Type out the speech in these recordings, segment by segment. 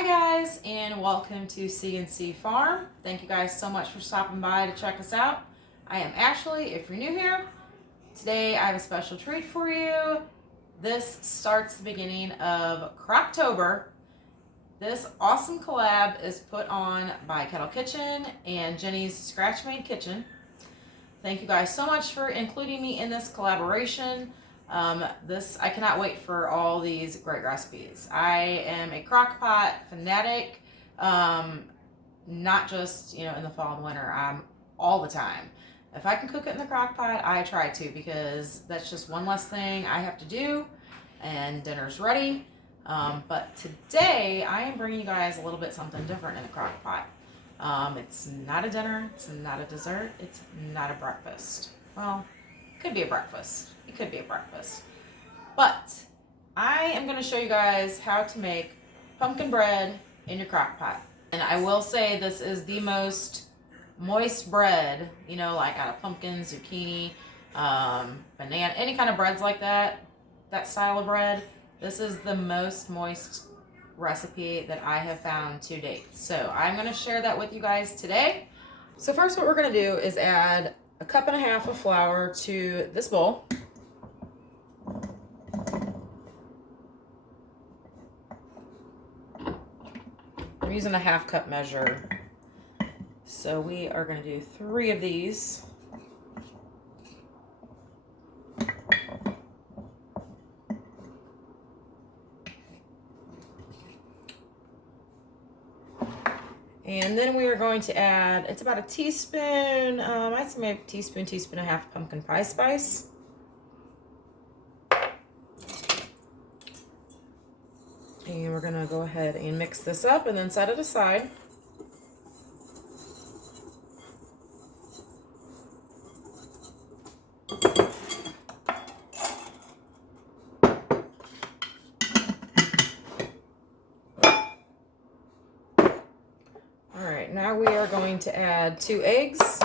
Hi guys, and welcome to C&C Farm. Thank you guys so much for stopping by to check us out. I am Ashley, if you're new here. Today I have a special treat for you. This starts the beginning of Crocktober. This awesome collab is put on by Kettle Kitchen and JENI'S Scratch Made Kitchen. Thank you guys so much for including me in this collaboration. I cannot wait for all these great recipes. I am a Crockpot fanatic, not just, in the fall and winter. I'm all the time. If I can cook it in the Crockpot, I try to, because that's just one less thing I have to do, and dinner's ready. But today I am bringing you guys a little bit something different in the Crockpot. It's not a dinner, it's not a dessert, it's not a breakfast. Well, it could be a breakfast. It could be a breakfast. But I am going to show you guys how to make pumpkin bread in your Crockpot. And I will say this is the most moist bread, like out of pumpkin, zucchini, banana, any kind of breads like that style of bread. This is the most moist recipe that I have found to date. So I'm going to share that with you guys today. So first what we're going to do is add 1.5 cups of flour to this bowl. I'm using a 1/2 cup measure. So we are going to do 3 of these. And then we are going to add, it's about a teaspoon, I'd say maybe teaspoon and a half pumpkin pie spice. And we're gonna go ahead and mix this up and then set it aside. Now we are going to add 2 eggs.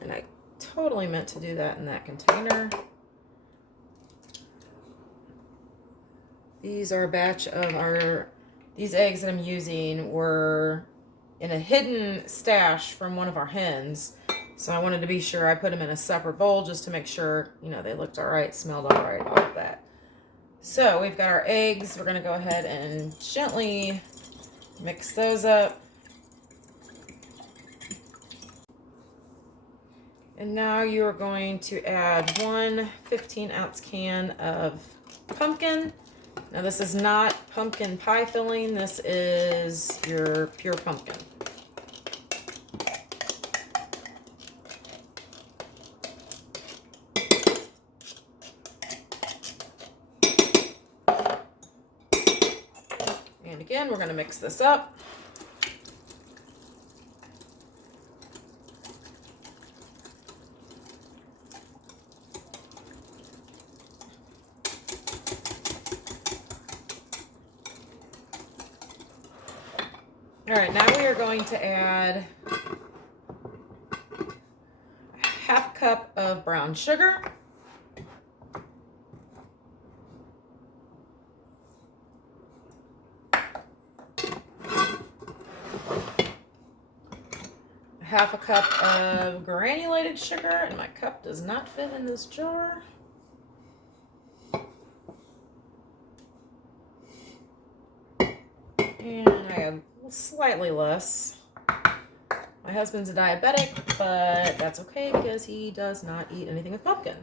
And I totally meant to do that in that container. These are a batch of these eggs that I'm using were in a hidden stash from one of our hens. So I wanted to be sure I put them in a separate bowl just to make sure, they looked all right, smelled all right, all of that. So we've got our eggs. We're going to go ahead and gently mix those up. And now you're going to add 1 15-ounce can of pumpkin. Now this is not pumpkin pie filling. This is your pure pumpkin. And again, we're going to mix this up. All right, now we are going to add a 1/2 cup of brown sugar. A 1/2 cup of granulated sugar, and my cup does not fit in this jar. And I have slightly less. My husband's a diabetic, but that's okay because he does not eat anything with pumpkin.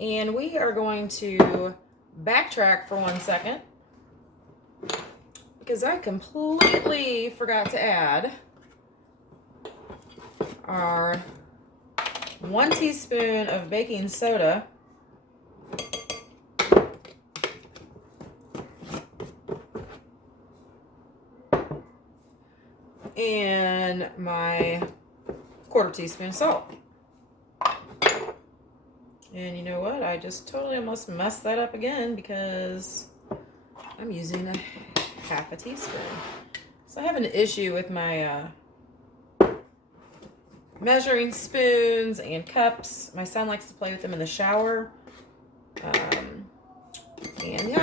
And we are going to backtrack for 1 second because I completely forgot to add our 1 teaspoon of baking soda and my 1/4 teaspoon of salt. And you know what? I just totally almost messed that up again because I'm using a 1/2 teaspoon. So I have an issue with my measuring spoons and cups. My son likes to play with them in the shower.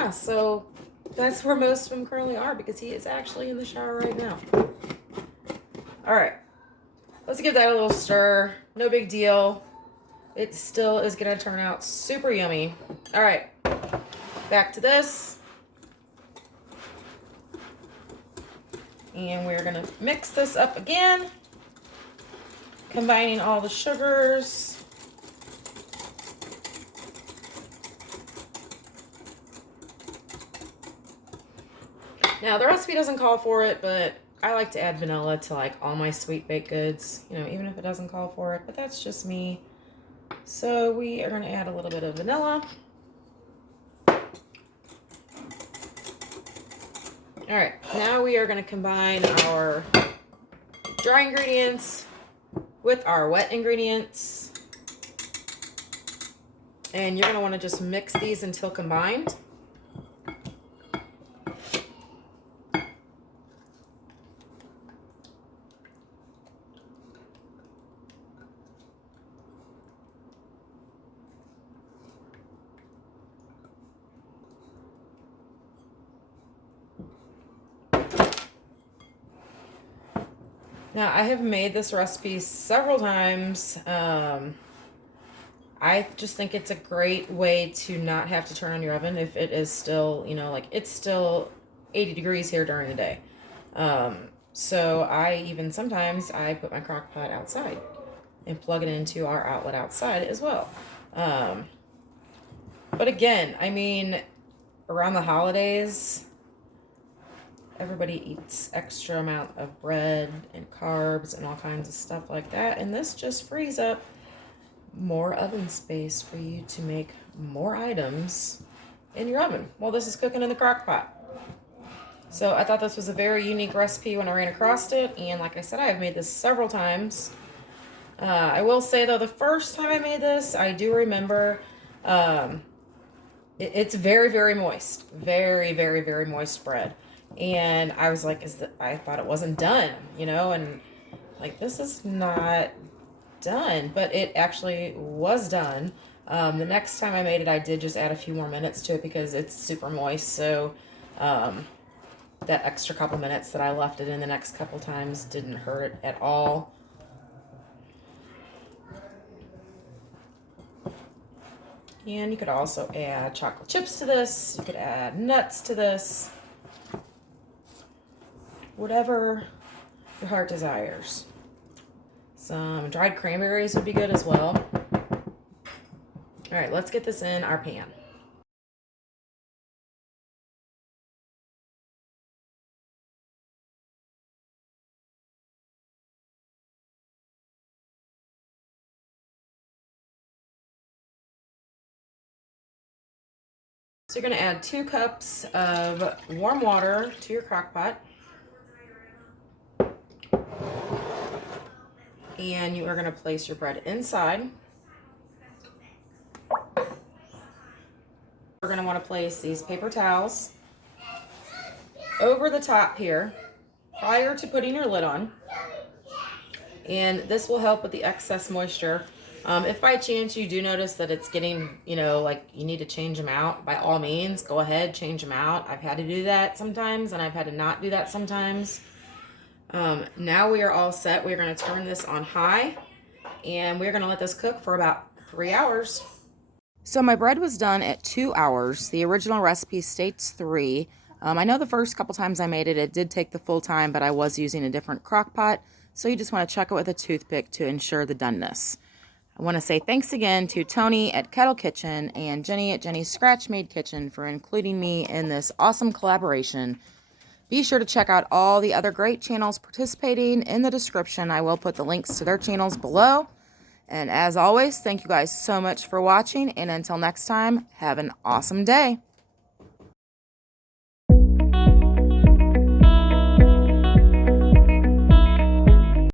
yeah, so that's where most of them currently are because he is actually in the shower right now. All right, let's give that a little stir. No big deal. It still is gonna turn out super yummy. All right, back to this. And we're gonna mix this up again, combining all the sugars. Now the recipe doesn't call for it, but I like to add vanilla to like all my sweet baked goods, you know, even if it doesn't call for it, but that's just me. So we are gonna add a little bit of vanilla. All right, now we are going to combine our dry ingredients with our wet ingredients. And you're going to want to just mix these until combined. Now, I have made this recipe several times. I just think it's a great way to not have to turn on your oven if it is still, you know, like it's still 80 degrees here during the day. So sometimes I put my crock pot outside and plug it into our outlet outside as well. But again, I mean, around the holidays, everybody eats extra amount of bread and carbs and all kinds of stuff like that. And this just frees up more oven space for you to make more items in your oven while this is cooking in the crock pot. So I thought this was a very unique recipe when I ran across it. And like I said, I've made this several times. I will say though, the first time I made this, I do remember it's very, very moist. Very, very, very moist bread. And I was like, I thought it wasn't done, you know, and like, this is not done, but it actually was done. The next time I made it, I did just add a few more minutes to it because it's super moist. So, that extra couple minutes that I left it in the next couple times didn't hurt it at all. And you could also add chocolate chips to this. You could add nuts to this. Whatever your heart desires. Some dried cranberries would be good as well. All right, let's get this in our pan. So you're going to add 2 cups of warm water to your crock pot. And you are going to place your bread inside. We're going to want to place these paper towels over the top here prior to putting your lid on. And this will help with the excess moisture. If by chance you do notice that it's getting, you know, like you need to change them out, by all means, go ahead, change them out. I've had to do that sometimes, and I've had to not do that sometimes. Now we are all set. We're going to turn this on high, and we're going to let this cook for about 3 hours. So my bread was done at 2 hours. The original recipe states 3. I know the first couple times I made it, it did take the full time, but I was using a different crock pot. So you just want to check it with a toothpick to ensure the doneness. I want to say thanks again to Tony at Kettle Kitchen and Jenny at Jenny's Scratch Made Kitchen for including me in this awesome collaboration. Be sure to check out all the other great channels participating in the description. I will put the links to their channels below. And as always, thank you guys so much for watching. And until next time, have an awesome day.